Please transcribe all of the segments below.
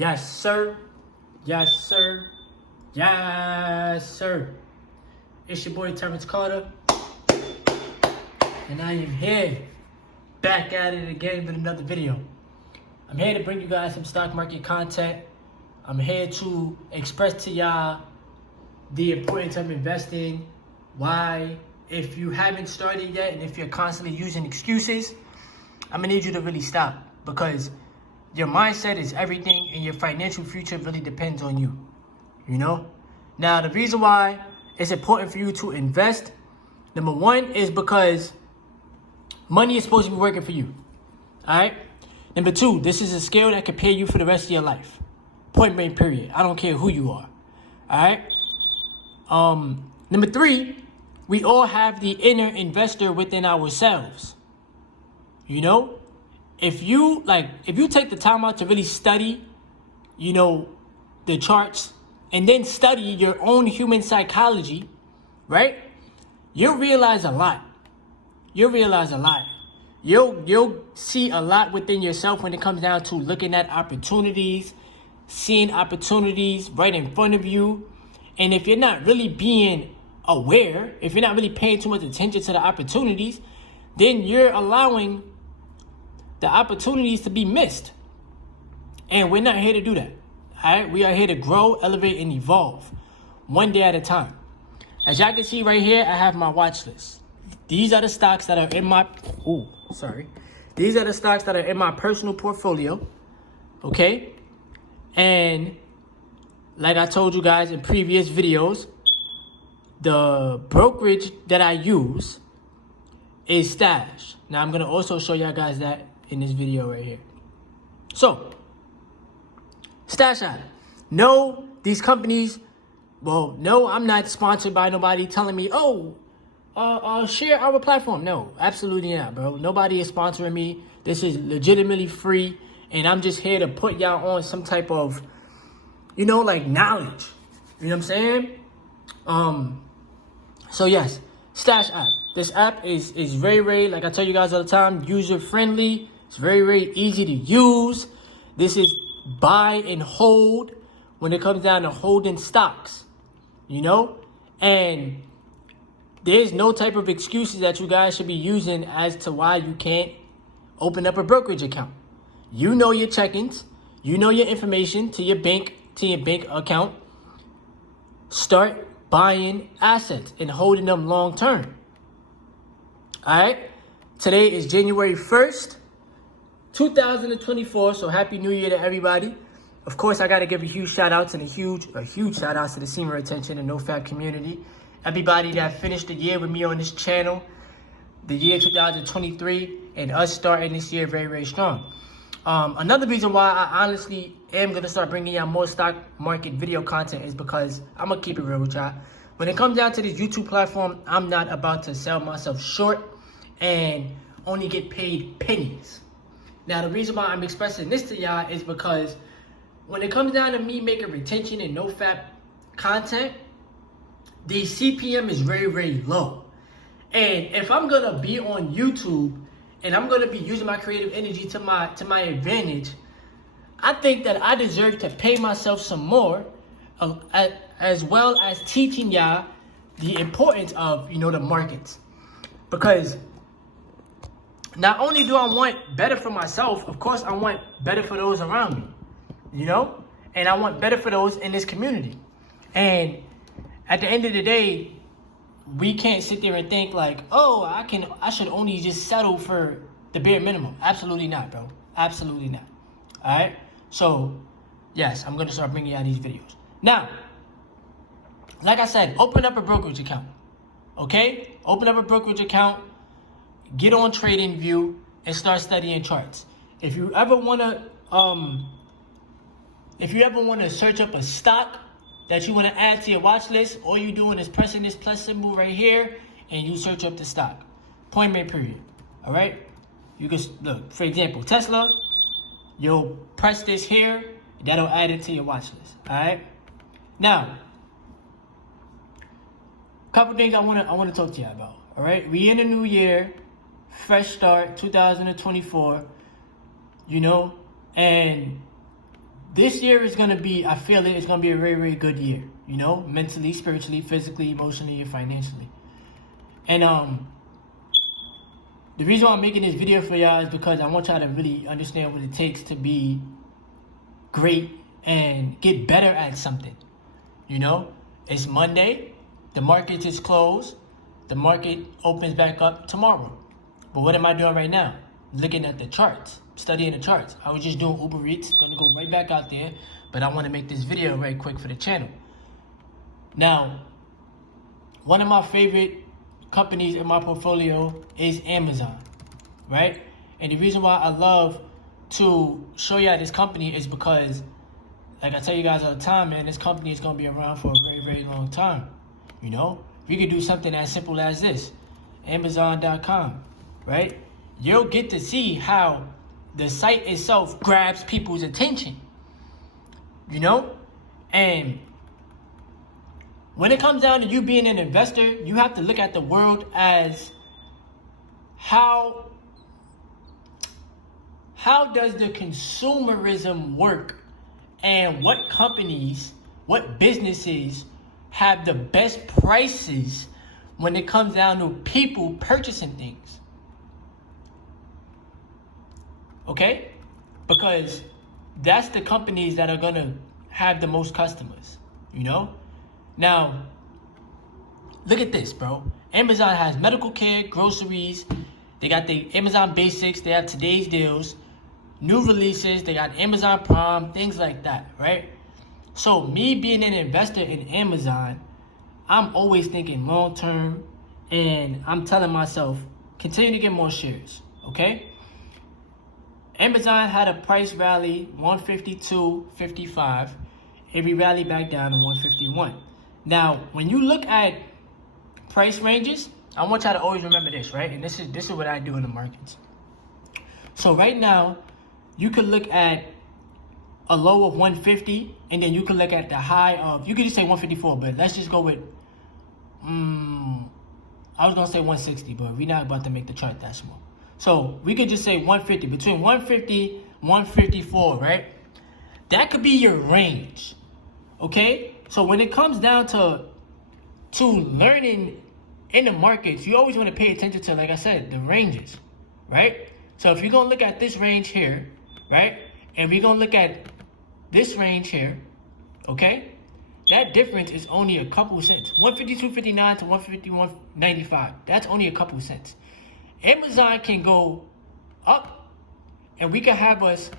Yes, sir. Yes, sir. Yes, sir. It's your boy Terrence Carter, and I am here, back at it again with another video. I'm here to bring you guys some stock market content. I'm here to express to y'all the importance of investing, why, if you haven't started yet, and if you're constantly using excuses, I'm gonna need you to really stop, because your mindset is everything, and your financial future really depends on you. You know? Now, the reason why it's important for you to invest, number one, is because money is supposed to be working for you. Alright? Number two, this is a skill that can pay you for the rest of your life. Point blank, period. I don't care who you are. Alright? Number three, we all have the inner investor within ourselves. You know? If you take the time out to really study, the charts, and then study your own human psychology, right? You'll realize a lot. You'll see a lot within yourself when it comes down to looking at opportunities, seeing opportunities right in front of you. And if you're not really being aware, if you're not really paying too much attention to the opportunities, then you're allowing the opportunities to be missed. And we're not here to do that. All right? We are here to grow, elevate, and evolve one day at a time. As y'all can see right here, I have my watch list. These are the stocks that are in my These are the stocks that are in my personal portfolio. Okay? And like I told you guys in previous videos, the brokerage that I use is Stash. Now I'm gonna also show y'all guys that in this video right here. So, Stash App. No, these companies, no, I'm not sponsored by nobody telling me, share our platform. No, absolutely not, bro. Nobody is sponsoring me. This is legitimately free, and I'm just here to put y'all on some type of, knowledge. You know what I'm saying? So yes, Stash App. This app is very, very, like I tell you guys all the time, user-friendly. It's very, very easy to use. This is buy and hold when it comes down to holding stocks, And there's no type of excuses that you guys should be using as to why you can't open up a brokerage account. You know your check-ins. You know your information to your bank account. Start buying assets and holding them long term. All right. Today is January 1st, 2024. So happy New Year to everybody. Of course, I got to give a huge shout out and a huge shout out to the Senior Retention and NoFap community. Everybody that finished the year with me on this channel, the year 2023, and us starting this year very, very strong. Another reason why I honestly am going to start bringing y'all more stock market video content is because I'm going to keep it real with y'all. When it comes down to this YouTube platform, I'm not about to sell myself short and only get paid pennies. Now, the reason why I'm expressing this to y'all is because when it comes down to me making retention and NoFap content, the CPM is very, very low. And if I'm going to be on YouTube and I'm going to be using my creative energy to my advantage, I think that I deserve to pay myself some more, as well as teaching y'all the importance of, the markets. Because not only do I want better for myself, of course I want better for those around me, and I want better for those in this community. And at the end of the day, we can't sit there and think like, I should only just settle for the bare minimum. Absolutely not, bro. Absolutely not. All right. So, yes, I'm going to start bringing out these videos. Now, like I said, open up a brokerage account. Okay? Open up a brokerage account. Get on TradingView and start studying charts. If you ever want to search up a stock that you want to add to your watch list, all you're doing is pressing this plus symbol right here, and you search up the stock. Point blank, period. All right? You can look, for example, Tesla. You'll press this here, that'll add it to your watch list. All right? Now, a couple things I want to talk to you about. All right? We in a new year, fresh start, 2024. And this year is gonna be, I feel it's gonna be a very, very good year. You know, mentally, spiritually, physically, emotionally, and financially. And the reason why I'm making this video for y'all is because I want y'all to really understand what it takes to be great and get better at something. You know, it's Monday, the market is closed, the market opens back up tomorrow. But what am I doing right now? Looking at the charts, studying the charts. I was just doing Uber Eats, gonna go right back out there, but I want to make this video right quick for the channel. Now, one of my favorite companies in my portfolio is Amazon, right? And the reason why I love to show y'all this company is because, like I tell you guys all the time, man, this company is gonna be around for a very, very long time. You know, we could do something as simple as this, Amazon.com, right? You'll get to see how the site itself grabs people's attention, you know? And when it comes down to you being an investor, you have to look at the world as how does the consumerism work, and what companies, what businesses have the best prices when it comes down to people purchasing things. Okay? Because that's the companies that are gonna have the most customers, you know? Now, look at this, bro. Amazon has medical care, groceries. They got the Amazon Basics. They have today's deals, new releases. They got Amazon Prime, things like that, right? So me being an investor in Amazon, I'm always thinking long term, and I'm telling myself, continue to get more shares, okay? Amazon had a price rally, 152.55. It rallied back down to 151. Now, when you look at price ranges, I want y'all to always remember this, right? And this is what I do in the markets. So right now, you could look at a low of 150, and then you could look at the high of, you could just say 154, but let's just go with, I was gonna say 160, but we're not about to make the chart that small. So we could just say 150, between 150, 154, right? That could be your range, okay? So when it comes down to learning in the markets, you always want to pay attention to, like I said, the ranges, right? So if you're going to look at this range here, right? And we're going to look at this range here, okay? That difference is only a couple cents. 152.59 to 151.95. That's only a couple cents. Amazon can go up, and we can have us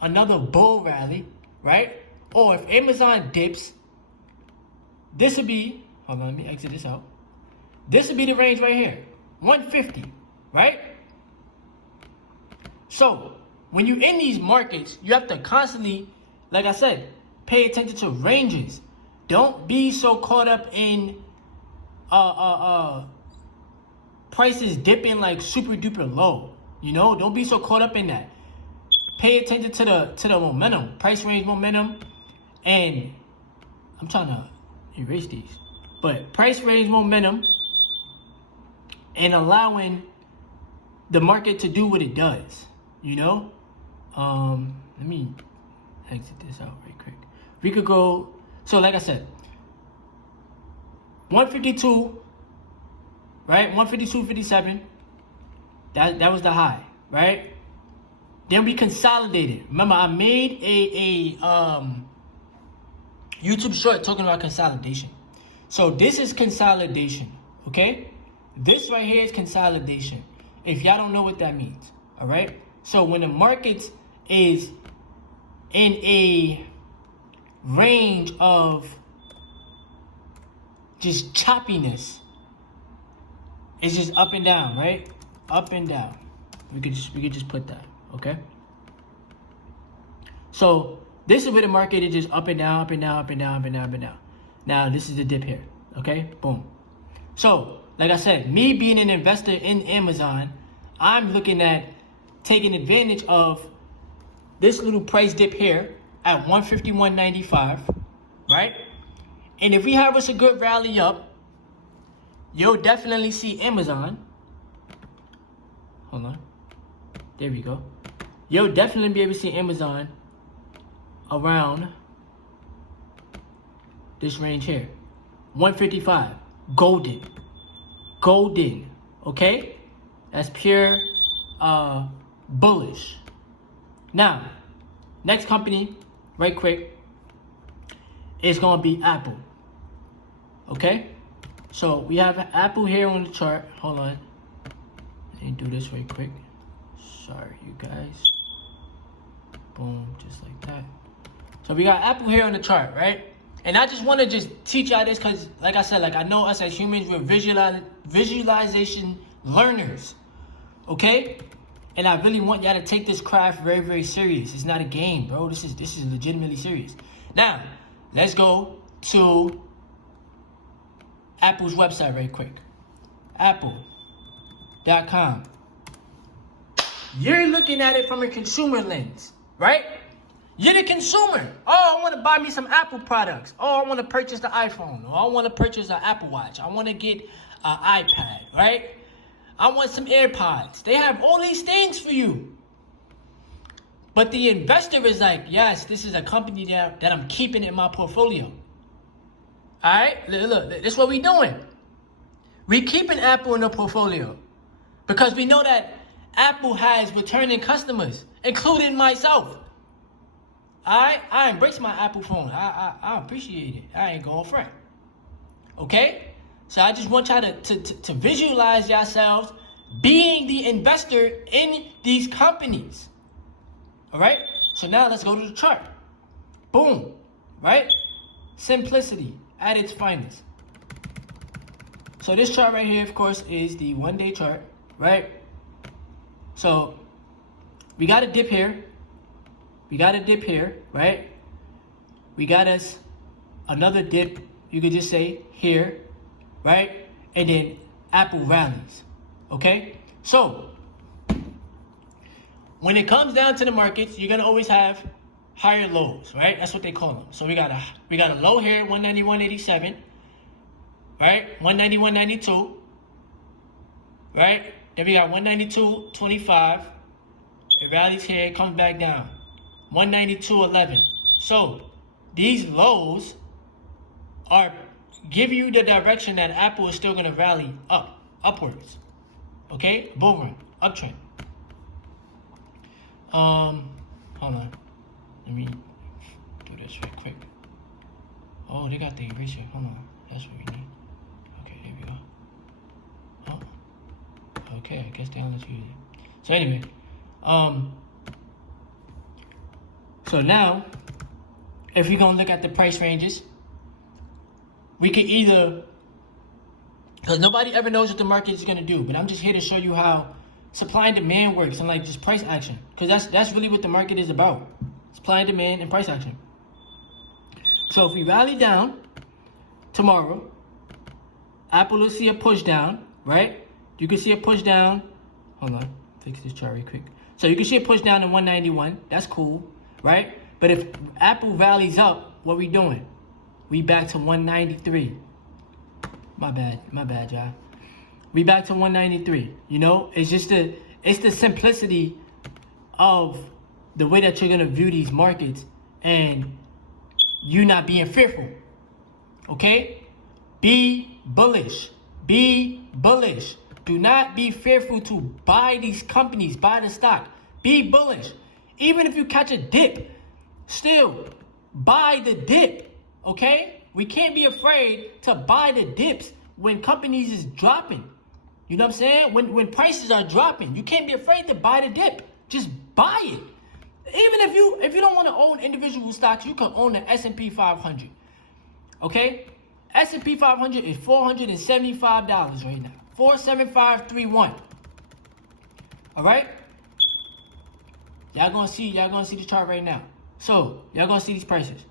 another bull rally, right? Or if Amazon dips, this would be, hold on, let me exit this out. This would be the range right here, 150, right? So when you're in these markets, you have to constantly, like I said, pay attention to ranges. Don't be so caught up in prices dipping like super duper low. You know, don't be so caught up in that. Pay attention to the momentum, price range momentum, and I'm trying to erase these, but price range momentum and allowing the market to do what it does. You know, let me exit this out right quick. We could go, so like I said, 152, right? 152.57. That was the high, right? Then we consolidated. Remember, I made a YouTube short talking about consolidation. So this is consolidation, okay? This right here is consolidation. If y'all don't know what that means, all right? So when the market is in a range of just choppiness, it's just up and down, right? Up and down. We could just put that, okay? So this is where the market is just up and down, up and down, up and down, up and down, up and down. Now this is the dip here, okay? Boom. So, like I said, me being an investor in Amazon, I'm looking at taking advantage of this little price dip here at 151.95, right? And if we have us a good rally up, you'll definitely see Amazon. Hold on. There we go. You'll definitely be able to see Amazon around this range here. 155. Golden. Okay? That's pure bullish. Now, next company, right quick, is going to be Apple. Okay? So we have Apple here on the chart. Hold on. Let me do this right quick. Sorry, you guys. Boom, just like that. So we got Apple here on the chart, right? And I just want to just teach y'all this because, like I said, like I know us as humans, we're visualization learners. Okay? And I really want y'all to take this craft very, very serious. It's not a game, bro. This is legitimately serious. Now, let's go to Apple's website right quick. Apple.com. You're looking at it from a consumer lens, right? You're the consumer. Oh, I want to buy me some Apple products. Oh, I want to purchase the iPhone. Or I want to purchase an Apple Watch. I want to get an iPad, right? I want some AirPods. They have all these things for you. But the investor is like, yes, this is a company that I'm keeping in my portfolio. All right? Look, this is what we're doing. We're keeping Apple in the portfolio because we know that Apple has returning customers, including myself. I embrace my Apple phone. I appreciate it. I ain't going front. Okay? So I just want y'all to visualize yourselves being the investor in these companies. All right? So now let's go to the chart. Boom. Right? Simplicity at its finest. So this chart right here, of course, is the one-day chart. Right? So we got a dip here. Right? We got us another dip, you could just say, here, right? And then Apple rallies, okay? So, when it comes down to the markets, you're going to always have higher lows, right? That's what they call them. So we got a low here, 191.87, right? 191.92, right? Then we got 192.25. It rallies here, it comes back down. 192.11. So these lows give you the direction that Apple is still going to rally upwards. Okay, bull run, uptrend. Hold on. Let me do this real quick. Oh, they got the eraser. Hold on, that's what we need. Okay, there we go. Oh, okay. I guess they don't let you use it. So anyway, So now, if we're going to look at the price ranges, we could either, because nobody ever knows what the market is going to do, but I'm just here to show you how supply and demand works and like just price action. Because that's really what the market is about. Supply and demand and price action. So if we rally down tomorrow, Apple will see a push down, right? You can see a push down. Hold on, fix this chart real quick. So you can see a push down to 191. That's cool. Right? But if Apple rallies up, what we doing? We back to 193. My bad, y'all. We back to 193. You know, it's the simplicity of the way that you're gonna view these markets and you not being fearful. Okay? Be bullish. Be bullish. Do not be fearful to buy these companies, buy the stock. Be bullish. Even if you catch a dip, still buy the dip, okay? We can't be afraid to buy the dips when companies is dropping. You know what I'm saying? When prices are dropping, you can't be afraid to buy the dip. Just buy it. Even if you don't want to own individual stocks, you can own the S&P 500. Okay? S&P 500 is $475 right now. 475.31. All right? Y'all gonna see the chart right now. So, y'all gonna see these prices.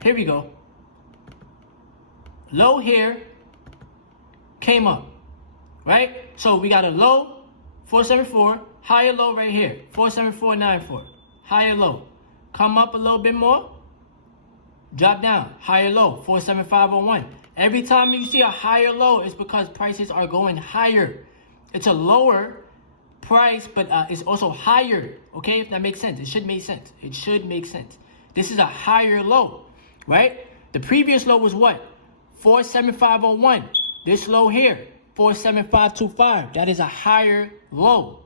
Here we go. Low here came up. Right? So we got a low, 474, higher low right here, 474.94. Higher low. Come up a little bit more. Drop down. Higher low, 475.01. Every time you see a higher low, it's because prices are going higher. It's a lower price, but it's also higher. Okay, if that makes sense. It should make sense. This is a higher low, right? The previous low was what? 475.01. This low here, 475.25. That is a higher low,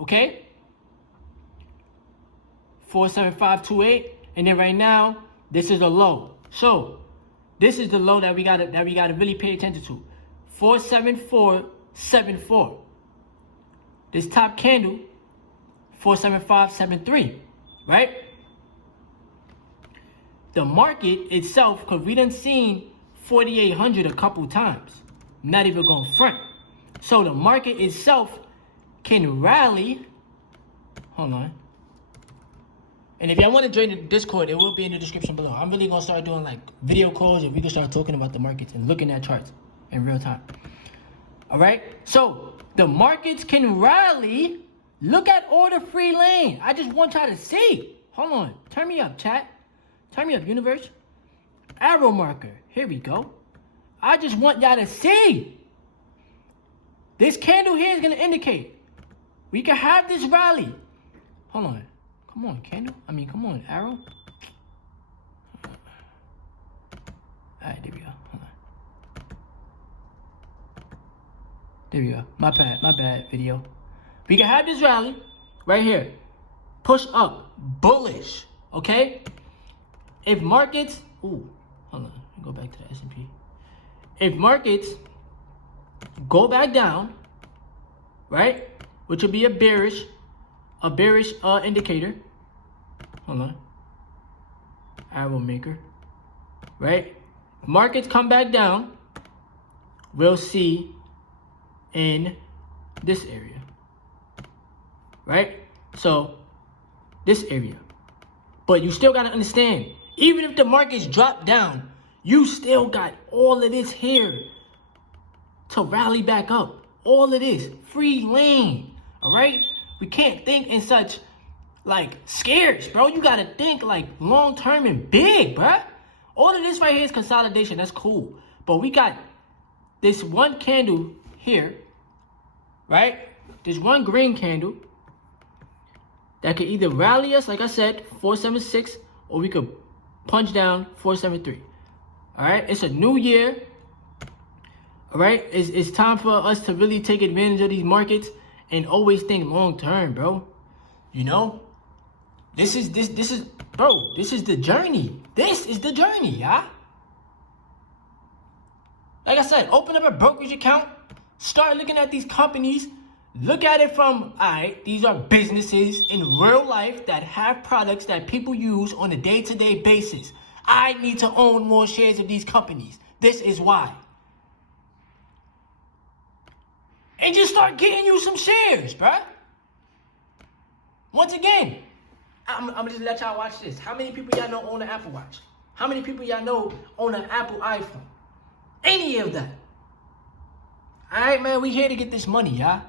okay? 475.28, and then right now, this is a low. So this is the low that we gotta really pay attention to. 474.74. This top candle, 475.73, right? The market itself, because we done seen 4,800 a couple times. Not even going front. So the market itself can rally. Hold on. And if y'all want to join the Discord, it will be in the description below. I'm really going to start doing like video calls and we can start talking about the markets and looking at charts in real time. All right? So the markets can rally. Look at all the free lane. I just want y'all to see. Hold on. Turn me up, chat. Turn me up, universe. Arrow marker. Here we go. I just want y'all to see. This candle here is going to indicate we can have this rally. Hold on. Come on, candle. Come on, arrow. Alright, there we go. Hold on. There we go. My bad, video. We can have this rally right here. Push up. Bullish. Okay? If markets... Ooh, hold on. Go back to the S&P. If markets go back down, right? Which would be a bearish indicator. Hold on. Arrow maker. Right? If markets come back down, we'll see in this area. Right? So, this area. But you still got to understand, even if the markets drop down, you still got all of this here to rally back up. All of this. Free lane. All right? We can't think in such, like, scares, bro. You got to think, like, long-term and big, bro. All of this right here is consolidation. That's cool. But we got this one candle here, right? This one green candle that could either rally us, like I said, 476, or we could punch down 473. All right? It's a new year. All right? It's time for us to really take advantage of these markets and always think long term, bro. You know? This is bro, this is the journey. This is the journey, yeah? Like I said, open up a brokerage account, start looking at these companies, look at it from, all right, these are businesses in real life that have products that people use on a day-to-day basis. I need to own more shares of these companies. This is why. And just start getting you some shares, bruh. Once again, I'm gonna just let y'all watch this. How many people y'all know own an Apple Watch? How many people y'all know own an Apple iPhone? Any of that. All right, man, we here to get this money, y'all.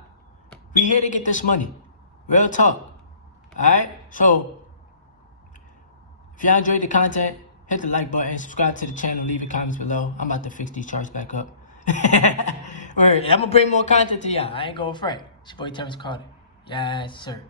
We here to get this money. Real talk. All right? So, if y'all enjoyed the content, hit the like button, subscribe to the channel, leave your comments below. I'm about to fix these charts back up. Word. I'm going to bring more content to y'all. I ain't going to fret. It's your boy, Terrence Carter. Yes, sir.